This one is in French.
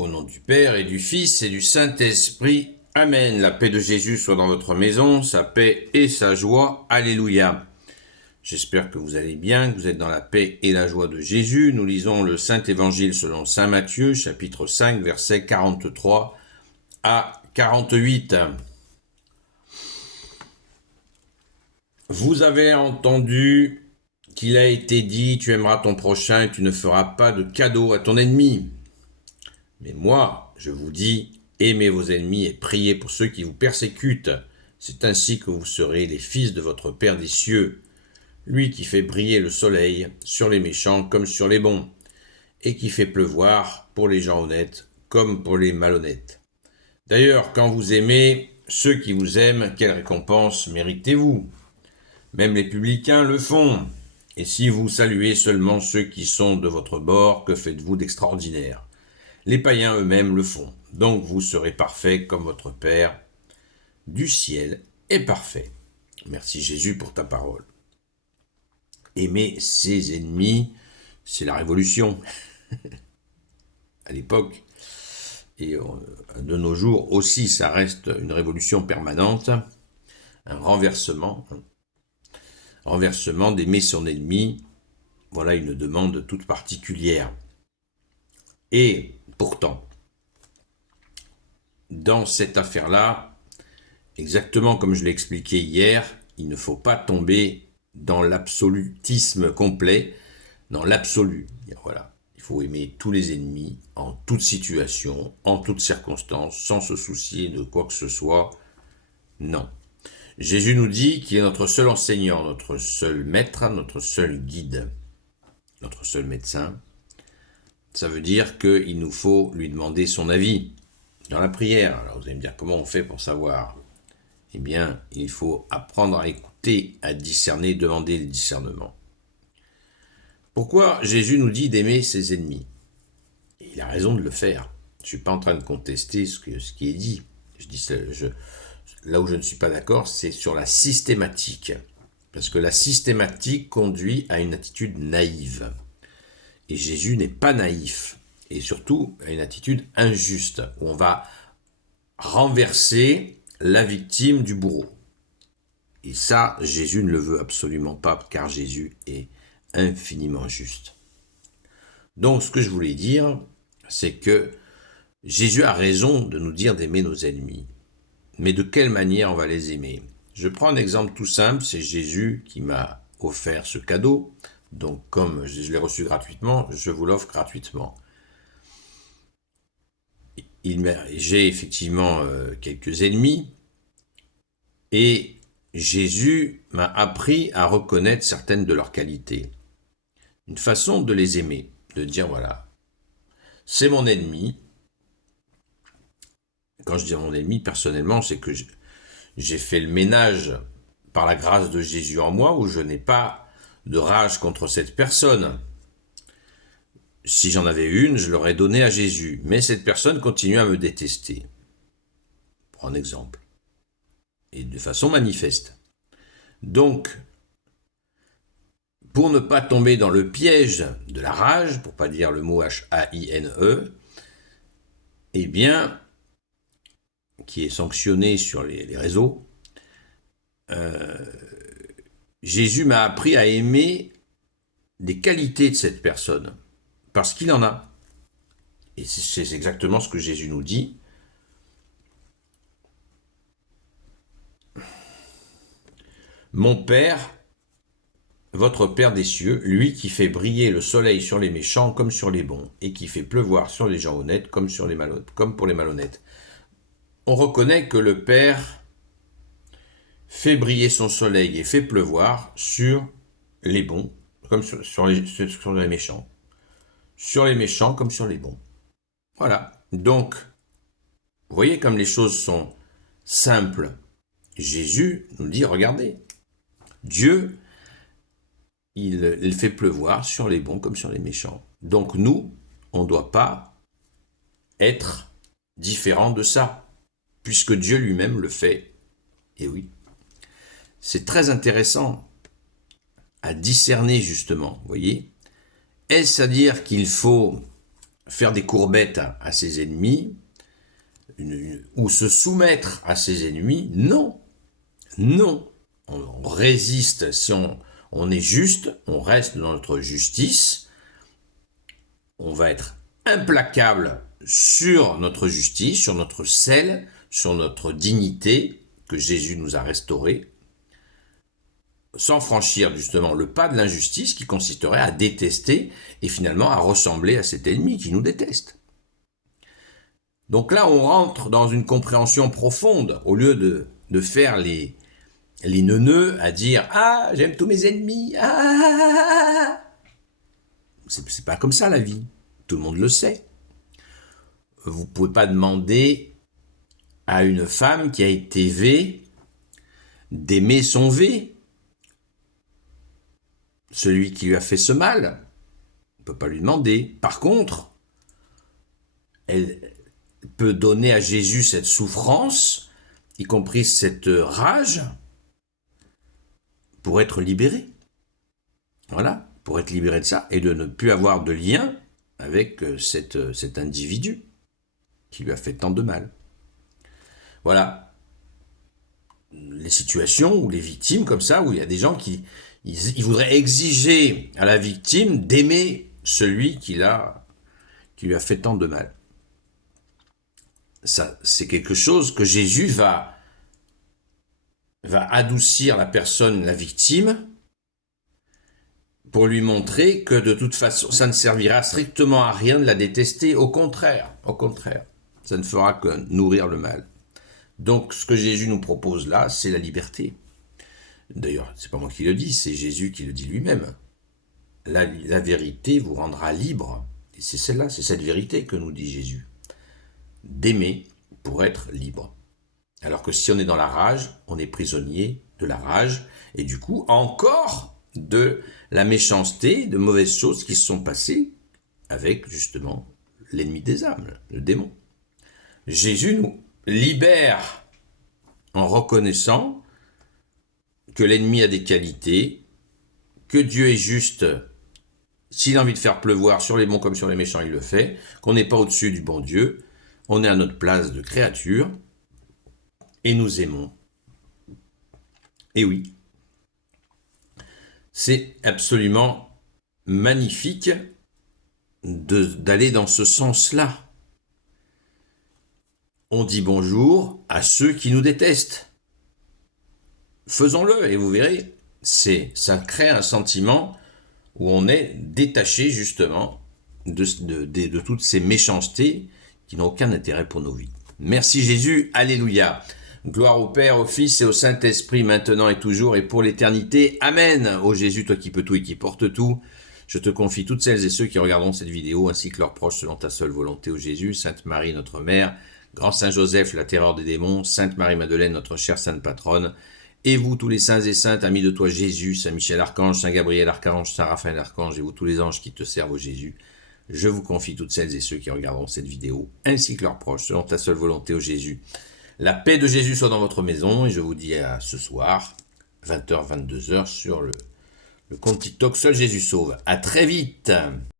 Au nom du Père et du Fils et du Saint-Esprit. Amen. La paix de Jésus soit dans votre maison, sa paix et sa joie. Alléluia. J'espère que vous allez bien, que vous êtes dans la paix et la joie de Jésus. Nous lisons le Saint-Évangile selon saint Matthieu, chapitre 5, versets 43 à 48. Vous avez entendu qu'il a été dit, tu aimeras ton prochain et tu ne feras pas de cadeau à ton ennemi. Mais moi, je vous dis, aimez vos ennemis et priez pour ceux qui vous persécutent. C'est ainsi que vous serez les fils de votre Père des cieux, lui qui fait briller le soleil sur les méchants comme sur les bons, et qui fait pleuvoir pour les gens honnêtes comme pour les malhonnêtes. D'ailleurs, quand vous aimez ceux qui vous aiment, quelle récompense méritez-vous? Même les publicains le font. Et si vous saluez seulement ceux qui sont de votre bord, que faites-vous d'extraordinaire? Les païens eux-mêmes le font. Donc vous serez parfaits comme votre Père du ciel est parfait. Merci Jésus pour ta parole. Aimer ses ennemis, c'est la révolution. À l'époque, et de nos jours aussi, ça reste une révolution permanente, un renversement d'aimer son ennemi. Voilà une demande toute particulière. Et pourtant, dans cette affaire-là, exactement comme je l'ai expliqué hier, il ne faut pas tomber dans l'absolutisme complet, dans l'absolu. Voilà, il faut aimer tous les ennemis, en toute situation, en toutes circonstances, sans se soucier de quoi que ce soit. Non. Jésus nous dit qu'il est notre seul enseignant, notre seul maître, notre seul guide, notre seul médecin. Ça veut dire qu'il nous faut lui demander son avis dans la prière. Alors vous allez me dire comment on fait pour savoir? Eh bien, il faut apprendre à écouter, à discerner, demander le discernement. Pourquoi Jésus nous dit d'aimer ses ennemis? Et il a raison de le faire. Je ne suis pas en train de contester ce qui est dit. Là où je ne suis pas d'accord, c'est sur la systématique. Parce que la systématique conduit à une attitude naïve. Et Jésus n'est pas naïf, et surtout à une attitude injuste, où on va renverser la victime du bourreau. Et ça, Jésus ne le veut absolument pas, car Jésus est infiniment juste. Donc, ce que je voulais dire, c'est que Jésus a raison de nous dire d'aimer nos ennemis. Mais de quelle manière on va les aimer? Je prends un exemple tout simple, c'est Jésus qui m'a offert ce cadeau. Donc, comme je l'ai reçu gratuitement, je vous l'offre gratuitement. J'ai effectivement quelques ennemis, et Jésus m'a appris à reconnaître certaines de leurs qualités. Une façon de les aimer, de dire voilà, c'est mon ennemi. Quand je dis mon ennemi, personnellement, c'est que j'ai fait le ménage par la grâce de Jésus en moi, où je n'ai pas de rage contre cette personne. Si j'en avais une, je l'aurais donnée à Jésus. Mais cette personne continue à me détester. Pour un exemple. Et de façon manifeste. Donc, pour ne pas tomber dans le piège de la rage, pour ne pas dire le mot H-A-I-N-E, eh bien, qui est sanctionné sur les réseaux, Jésus m'a appris à aimer des qualités de cette personne, parce qu'il en a. Et c'est exactement ce que Jésus nous dit. Mon Père, votre Père des cieux, lui qui fait briller le soleil sur les méchants comme sur les bons, et qui fait pleuvoir sur les gens honnêtes comme pour les malhonnêtes. On reconnaît que le Père fait briller son soleil et fait pleuvoir sur les bons comme sur les méchants. Sur les méchants comme sur les bons. Voilà. Donc, vous voyez comme les choses sont simples. Jésus nous dit, regardez, Dieu, il fait pleuvoir sur les bons comme sur les méchants. Donc nous, on ne doit pas être différent de ça, puisque Dieu lui-même le fait. Et oui, c'est très intéressant à discerner justement, vous voyez. Est-ce à dire qu'il faut faire des courbettes à ses ennemis, ou se soumettre à ses ennemis. Non, non. On résiste si on est juste, on reste dans notre justice, on va être implacable sur notre justice, sur notre sel, sur notre dignité que Jésus nous a restaurée, sans franchir justement le pas de l'injustice qui consisterait à détester et finalement à ressembler à cet ennemi qui nous déteste. Donc là, on rentre dans une compréhension profonde, au lieu de faire les neuneux à dire « Ah, j'aime tous mes ennemis, ah !» C'est pas comme ça la vie, tout le monde le sait. Vous pouvez pas demander à une femme qui a été V d'aimer son V, celui qui lui a fait ce mal. On ne peut pas lui demander. Par contre, elle peut donner à Jésus cette souffrance, y compris cette rage, pour être libéré. Voilà, pour être libéré de ça et de ne plus avoir de lien avec cet individu qui lui a fait tant de mal. Voilà. Les situations où les victimes comme ça, où il y a des gens qui ils voudraient exiger à la victime d'aimer celui qui lui a fait tant de mal. Ça, c'est quelque chose que Jésus va adoucir la personne, la victime, pour lui montrer que de toute façon, ça ne servira strictement à rien de la détester, au contraire, ça ne fera que nourrir le mal. Donc, ce que Jésus nous propose là, c'est la liberté. D'ailleurs, c'est pas moi qui le dis, c'est Jésus qui le dit lui-même. La vérité vous rendra libre. Et c'est celle-là, c'est cette vérité que nous dit Jésus. D'aimer pour être libre. Alors que si on est dans la rage, on est prisonnier de la rage, et du coup, encore de la méchanceté, de mauvaises choses qui se sont passées avec, justement, l'ennemi des âmes, le démon. Jésus nous libère en reconnaissant que l'ennemi a des qualités, que Dieu est juste, s'il a envie de faire pleuvoir sur les bons comme sur les méchants, il le fait, qu'on n'est pas au-dessus du bon Dieu, on est à notre place de créature, et nous aimons. Et oui, c'est absolument magnifique d'aller dans ce sens-là. On dit bonjour à ceux qui nous détestent. Faisons-le et vous verrez, ça crée un sentiment où on est détaché justement de toutes ces méchancetés qui n'ont aucun intérêt pour nos vies. Merci Jésus, alléluia. Gloire au Père, au Fils et au Saint-Esprit, maintenant et toujours et pour l'éternité. Amen. Ô Jésus, toi qui peux tout et qui portes tout, je te confie toutes celles et ceux qui regarderont cette vidéo, ainsi que leurs proches selon ta seule volonté, ô Jésus. Sainte Marie, notre Mère, Grand Saint Joseph, la terreur des démons, Sainte Marie-Madeleine, notre chère Sainte Patronne, et vous tous les saints et saintes, amis de toi Jésus, Saint Michel Archange, Saint Gabriel Archange, Saint Raphaël Archange, et vous tous les anges qui te servent, ô Jésus, je vous confie toutes celles et ceux qui regarderont cette vidéo, ainsi que leurs proches, selon ta seule volonté, ô Jésus. La paix de Jésus soit dans votre maison, et je vous dis à ce soir, 20h, 22h, sur le compte TikTok Seul Jésus Sauve. À très vite.